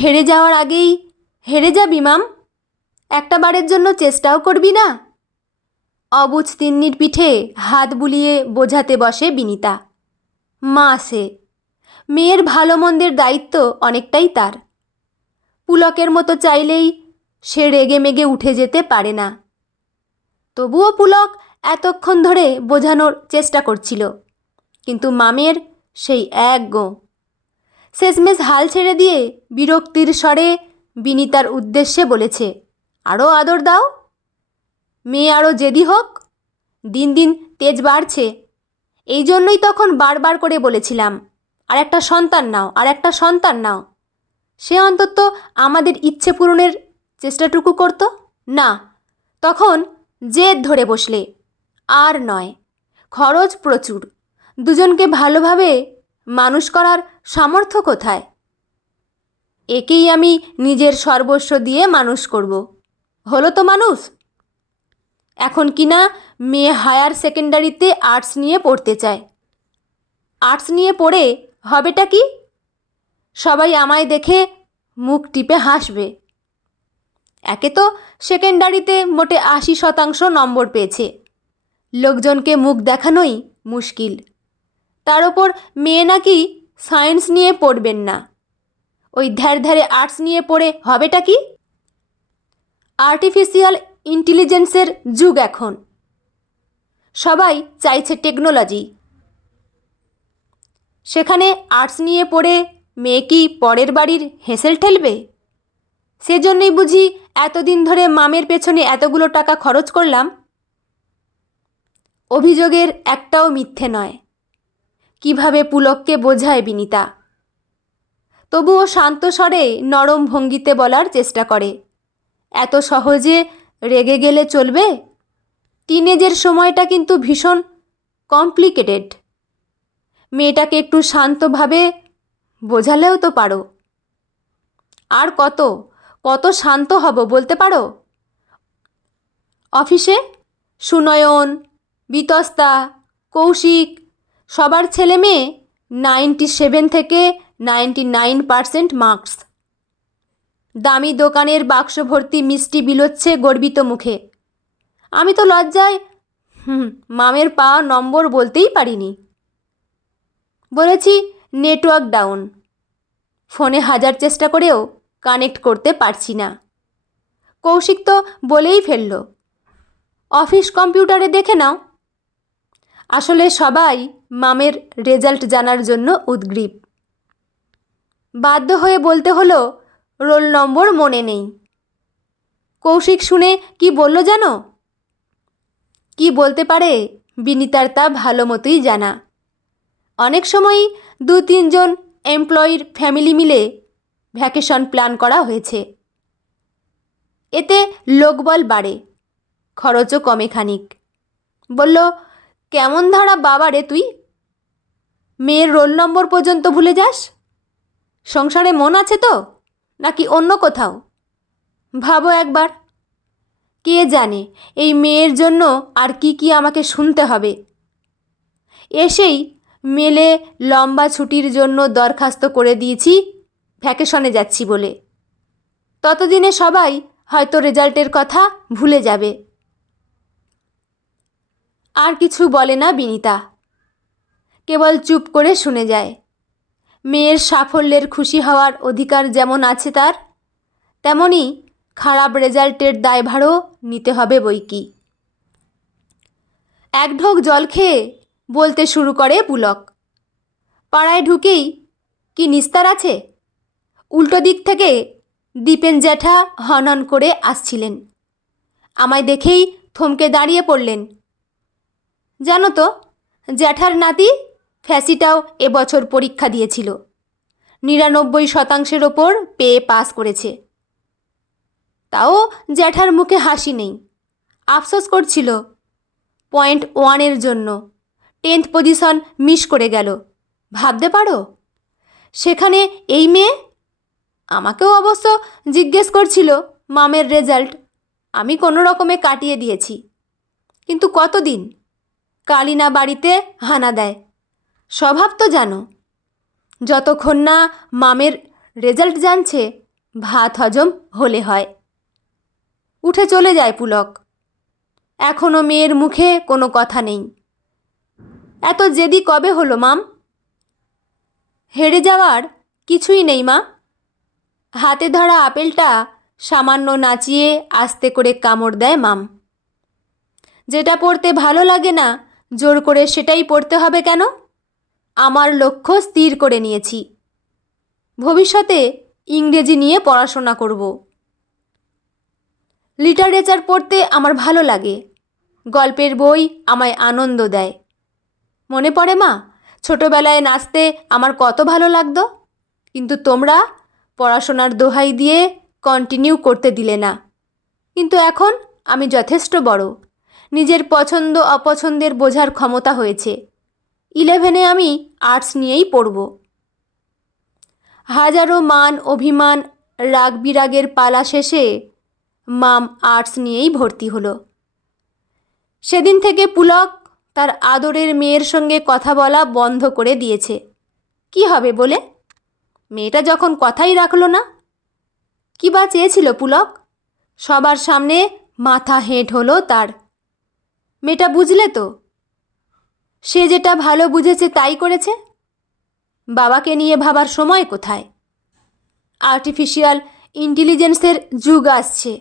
হেরে যাওয়ার আগেই হেরে যাবি মাম? একটা বারের জন্য চেষ্টাও করবি না? অবুঝ তিন্নির পিঠে হাত বুলিয়ে বোঝাতে বসে বিনিতা। মা সে, মেয়ের ভালো মন্দের দায়িত্ব অনেকটাই তার। পুলকের মতো চাইলেই সে রেগে মেগে উঠে যেতে পারে না। তবুও পুলক এতক্ষণ ধরে বোঝানোর চেষ্টা করছিল, কিন্তু মামের সেই এক গো। শেষমেশ হাল ছেড়ে দিয়ে বিরক্তির স্বরে বিনিতার উদ্দেশ্যে বলেছে, আরও আদর দাও, মেয়ে আরও জেদি হোক। দিন দিন তেজ বাড়ছে। এই জন্যই তখন বারবার করে বলেছিলাম, আর একটা সন্তান নাও, আর একটা সন্তান নাও। সে অন্তত আমাদের ইচ্ছে পূরণের চেষ্টাটুকু করত না। তখন জেদ ধরে বসলে। আর নয়, খরচ প্রচুর। দুজনকে ভালোভাবে মানুষ করার সামর্থ্য কোথায়? একেই আমি নিজের সর্বস্ব দিয়ে মানুষ করব। হলো তো মানুষ? এখন কিনা মেয়ে হায়ার সেকেন্ডারিতে আর্টস নিয়ে পড়তে চায়। আর্টস নিয়ে পড়ে হবেটা কি? সবাই আমায় দেখে মুখ টিপে হাসবে। একে তো সেকেন্ডারিতে মোটে 80% নম্বর পেয়েছে। লোকজনকে মুখ দেখানোই মুশকিল। তার ওপর মেয়ে নাকি সায়েন্স নিয়ে পড়বেন না। ওই ধ্যারে আর্টস নিয়ে পড়ে হবেটা কি? আর্টিফিশিয়াল ইন্টেলিজেন্সের যুগ এখন। সবাই চাইছে টেকনোলজি। সেখানে আর্টস নিয়ে পড়ে মেয়ে কি পরের বাড়ির হেসেল ঠেলবে? সেজন্যই বুঝি এতদিন ধরে মামের পেছনে এতগুলো টাকা খরচ করলাম। অভিযোগের একটাও মিথ্যে নয়। কিভাবে পুলককে বোঝায় বিনিতা। তবুও শান্ত স্বরে নরম ভঙ্গিতে বলার চেষ্টা করে, এত সহজে রেগে গেলে চলবে? টিনেজের সময়টা কিন্তু ভীষণ কমপ্লিকেটেড। মেয়েটাকে একটু শান্তভাবে বোঝালেও তো পারো। আর কত কত শান্ত হব বলতে পারো? অফিসে সুনয়ন, বিতস্তা, কৌশিক সবার ছেলে মেয়ে 97 থেকে 99% মার্কস। দামি দোকানের বাক্স ভর্তি মিষ্টি বিলোচ্ছে গর্বিত মুখে। আমি তো লজ্জায় মামের পাওয়া নম্বর বলতেই পারিনি। বলেছি নেটওয়ার্ক ডাউন। ফোনে হাজার চেষ্টা করেও কানেক্ট করতে পারছি না। কৌশিক তো বলেই ফেলল, অফিস কম্পিউটারে দেখে নাও। আসলে সবাই মামের রেজাল্ট জানার জন্য উদগ্রীব। বাধ্য হয়ে বলতে হলো রোল নম্বর মনে নেই। কৌশিক শুনে কি বলল জানো? কি বলতে পারে বিনিতার তা ভালো মতোই জানা। অনেক সময়ই 2-3 জন এমপ্লয়ির ফ্যামিলি মিলে ভ্যাকেশন প্ল্যান করা হয়েছে। এতে লোকবল বাড়ে, খরচও কমে খানিক। বলল, কেমন ধারা বাবা রে তুই, মেয়ের রোল নম্বর পর্যন্ত ভুলে যাস? সংসারে মন আছে তো, নাকি অন্য কোথাও? ভাবো একবার। কে জানে এই মেয়ের জন্য আর কি কি আমাকে শুনতে হবে। এসেই মেলে লম্বা ছুটির জন্য দরখাস্ত করে দিয়েছি ভ্যাকেশনে যাচ্ছি বলে। ততদিনে সবাই হয়তো রেজাল্টের কথা ভুলে যাবে। আর কিছু বলে না বিনিতা, কেবল চুপ করে শুনে যায়। মেয়ের সাফল্যের খুশি হওয়ার অধিকার যেমন আছে তার, তেমনি খারাপ রেজাল্টের দায়ভারও নিতে হবে বইকি। এক ঢোক জল খেয়ে বলতে শুরু করে পুলক। পাড়ায় ঢুকেই কি নিস্তার আছে? উল্টো দিক থেকে দীপেন জ্যাঠা হনন করে আসছিলেন। আমায় দেখেই থমকে দাঁড়িয়ে পড়লেন। জানো তো, জ্যাঠার নাতি ফ্যাসিটাও এবছর পরীক্ষা দিয়েছিল। 99% ওপর পেয়ে পাস করেছে। তাও জ্যাঠার মুখে হাসি নেই। আফসোস করছিল 0.1 জন্য 10th পজিশন মিস করে গেল। ভাবতে পারো? সেখানে এই মেয়ে। আমাকেও অবশ্য জিজ্ঞেস করছিল মামের রেজাল্ট। আমি কোনো রকমে কাটিয়ে দিয়েছি। কিন্তু কতদিন? কালই না বাড়িতে হানা দেয়। স্বভাব তো জানো। যতক্ষণ না মামের রেজাল্ট জানছে ভাত হজম হলে হয়। উঠে চলে যায় পুলক। এখনও মেয়ের মুখে কোনো কথা নেই। এত জেদি কবে হলো মাম? হেরে যাওয়ার কিছুই নেই মা। হাতে ধরা আপেলটা সামান্য নাচিয়ে আস্তে করে কামড় দেয় মাম। যেটা পড়তে ভালো লাগে না জোর করে সেটাই পড়তে হবে কেন? আমার লক্ষ্য স্থির করে নিয়েছি। ভবিষ্যতে ইংরেজি নিয়ে পড়াশোনা করব। লিটারেচার পড়তে আমার ভালো লাগে। গল্পের বই আমায় আনন্দ দেয়। মনে পড়ে মা, ছোটবেলায় নাচতে আমার কত ভালো লাগতো, কিন্তু তোমরা পড়াশোনার দোহাই দিয়ে কন্টিনিউ করতে দিলে না। কিন্তু এখন আমি যথেষ্ট বড়, নিজের পছন্দ অপছন্দের বোঝার ক্ষমতা হয়েছে। 11-এ আমি আর্টস নিয়েই পড়ব। হাজারো মান অভিমান রাগ বিরাগের পালা শেষে মাম আর্টস নিয়েই ভর্তি হলো। সেদিন থেকে পুলক তার আদরের মেয়ের সঙ্গে কথা বলা বন্ধ করে দিয়েছে। কি হবে বলে? মেয়েটা যখন কথাই রাখল না। কি বা চেয়েছিল পুলক? সবার সামনে মাথা হেঁট হলো তার। মেয়েটা বুঝলে তো, সে যেটা ভালো বুঝেছে তাই করেছে। বাবাকে নিয়ে ভাবার সময় কোথায়? আর্টিফিশিয়াল ইন্টেলিজেন্সের যুগ আসছে,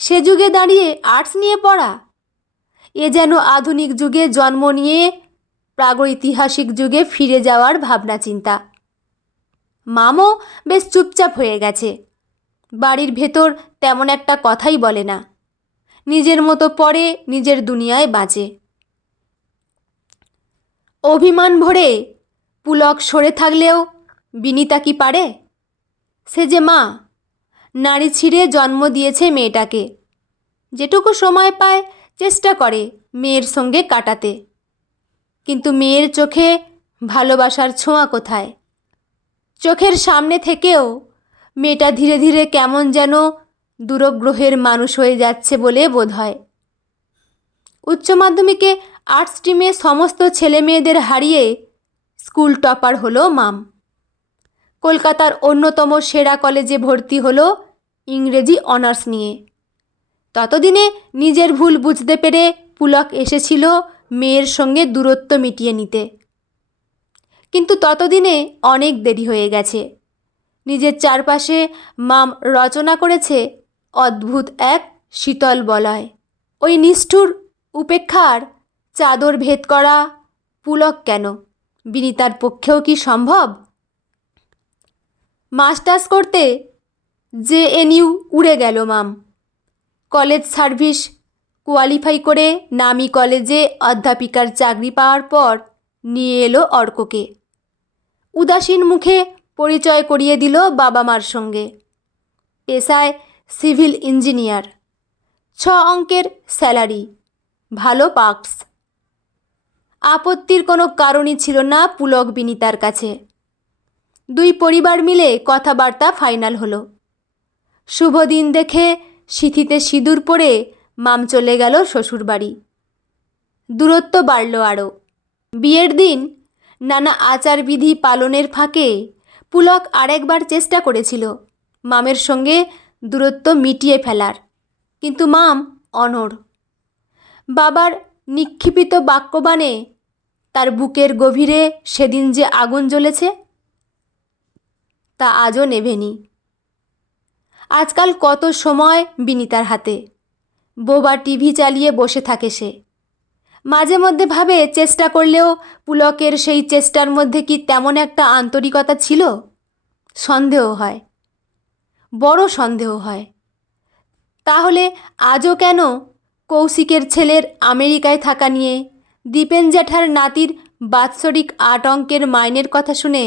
সে যুগে দাঁড়িয়ে আর্টস নিয়ে পড়া, এ যেন আধুনিক যুগে জন্ম নিয়ে প্রাগৈতিহাসিক যুগে ফিরে যাওয়ার ভাবনা চিন্তা। মামও বেশ চুপচাপ হয়ে গেছে। বাড়ির ভেতর তেমন একটা কথাই বলে না। নিজের মতো পড়ে, নিজের দুনিয়ায় বাঁচে। অভিমান ভরে পুলক সরে থাকলেও বিনিতা কি পারে? সে যে মা, নাড়ি ছিঁড়ে জন্ম দিয়েছে মেয়েটাকে। যেটুকু সময় পায় চেষ্টা করে মেয়ের সঙ্গে কাটাতে, কিন্তু মেয়ের চোখে ভালোবাসার ছোঁয়া কোথায়? চোখের সামনে থেকেও মেয়েটা ধীরে ধীরে কেমন যেন দূরগ্রহের মানুষ হয়ে যাচ্ছে বলে বোধ হয়। উচ্চ মাধ্যমিকে আর্টস স্ট্রিমে সমস্ত ছেলে মেয়েদের হারিয়ে স্কুল টপার হলো মাম। কলকাতার অন্যতম সেরা কলেজে ভর্তি হলো ইংরেজি অনার্স নিয়ে। ততদিনে নিজের ভুল বুঝতে পেরে পুলক এসেছিল মেয়ের সঙ্গে দূরত্ব মিটিয়ে নিতে। কিন্তু ততদিনে অনেক দেরি হয়ে গেছে। নিজের চারপাশে মাম রচনা করেছে অদ্ভুত এক শীতল বলয়। ওই নিষ্ঠুর উপেক্ষার চাদর ভেদ করা পুলক কেন, বিনিতার পক্ষেও কি সম্ভব? মাস্টার্স করতে JNU উড়ে গেল মাম। কলেজ সার্ভিস কোয়ালিফাই করে নামি কলেজে অধ্যাপিকার চাকরি পাওয়ার পর নিয়ে এলো অর্ককে। উদাসীন মুখে পরিচয় করিয়ে দিল বাবা মার সঙ্গে। পেশায় সিভিল ইঞ্জিনিয়ার, 6 অঙ্কের স্যালারি, ভালো পার্কস। আপত্তির কোনো কারণই ছিল না পুলক বিনিতার কাছে। দুই পরিবার মিলে কথাবার্তা ফাইনাল হলো। শুভ দিন দেখে সিঁথিতে সিঁদুর পরে মাম চলে গেল শ্বশুরবাড়ি। দূরত্ব বাড়ল আরও। বিয়ের দিন নানা আচারবিধি পালনের ফাঁকে পুলক আরেকবার চেষ্টা করেছিল মামের সঙ্গে দূরত্ব মিটিয়ে ফেলার, কিন্তু মাম অনড়। বাবার নিক্ষিপ্ত বাক্যবাণে তার বুকের গভীরে সেদিন যে আগুন জ্বলেছে তা আজও নেভেনি। আজকাল কত সময় বিনিতার হাতে, বোবা টিভি চালিয়ে বসে থাকে সে। মাঝে মধ্যে ভাবে চেষ্টা করলেও পুলকের সেই চেষ্টার মধ্যে কি তেমন একটা আন্তরিকতা ছিল? সন্দেহ হয়, বড় সন্দেহ হয়। তাহলে আজও কেন কৌশিকের ছেলের আমেরিকায় থাকা নিয়ে দীপেন জ্যাঠার নাতির বাৎসরিক 8 অঙ্কের মাইনের কথা শুনে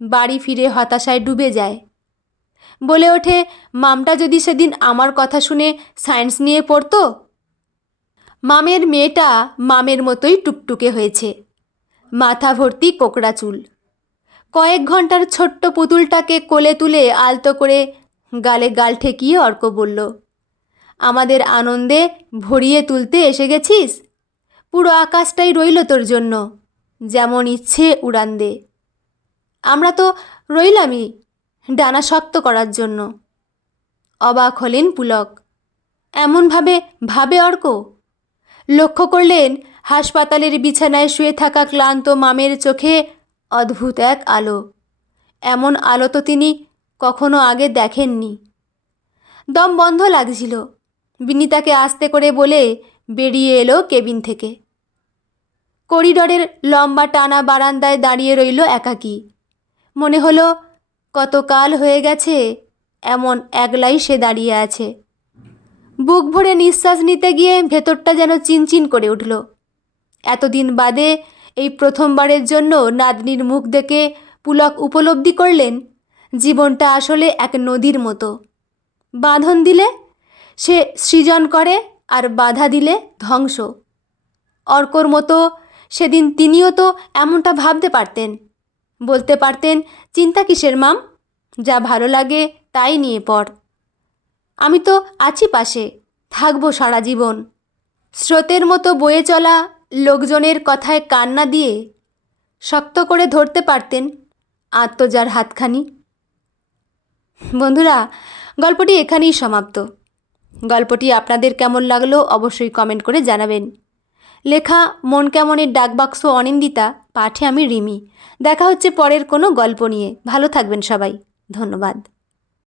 বাড়ি ফিরে হতাশায় ডুবে যায়? বলে ওঠে, মামটা যদি সেদিন আমার কথা শুনে সায়েন্স নিয়ে পড়তো। মামের মেয়েটা মামের মতোই টুকটুকে হয়েছে, মাথা ভর্তি কোকড়া চুল। কয়েক ঘন্টার ছোট্ট পুতুলটাকে কোলে তুলে আলতো করে গালে গাল ঠেকিয়ে অর্ক বলল, আমাদের আনন্দে ভরিয়ে তুলতে এসে গেছিস? পুরো আকাশটাই রইল তোর জন্য, যেমন ইচ্ছে উড়ান দে। আমরা তো রইলামই, ডানা শক্ত করার জন্য। অবাক হলেন পুলক। এমনভাবে ভাবে অর্ক। লক্ষ্য করলেন হাসপাতালের বিছানায় শুয়ে থাকা ক্লান্ত মামের চোখে অদ্ভুত এক আলো। এমন আলো তো তিনি কখনো আগে দেখেননি। দম বন্ধ লাগছিল। বিনিতাকে আস্তে করে বলে বেরিয়ে এলো কেবিন থেকে। করিডরের লম্বা টানা বারান্দায় দাঁড়িয়ে রইল একাকী। মনে হলো কতকাল হয়ে গেছে এমন একলাই সে দাঁড়িয়ে আছে। বুক ভরে নিঃশ্বাস নিতে গিয়ে ভেতরটা যেন চিনচিন করে উঠল। এতদিন বাদে এই প্রথমবারের জন্য নাতনির মুখ দেখে পুলক উপলব্ধি করলেন জীবনটা আসলে এক নদীর মতো। বাঁধন দিলে সে সৃজন করে, আর বাধা দিলে ধ্বংস। অর্কর মতো সেদিন তিনিও তো এমনটা ভাবতে পারতেন, বলতে পারতেন, চিন্তা কিসের মাম, যা ভালো লাগে তাই নিয়ে পড়, আমি তো আছি পাশে, থাকবো সারা জীবন। স্রোতের মতো বয়ে চলা লোকজনের কথায় কান্না দিয়ে শক্ত করে ধরতে পারতেন আত্মজার হাতখানি। বন্ধুরা, গল্পটি এখানেই সমাপ্ত। গল্পটি আপনাদের কেমন লাগলো অবশ্যই কমেন্ট করে জানাবেন। লেখা মন কেমনের ডাকবাক্স অনিন্দিতা, পাঠে আমি রিমি। দেখা হচ্ছে পরের কোনো গল্প নিয়ে। ভালো থাকবেন সবাই। ধন্যবাদ।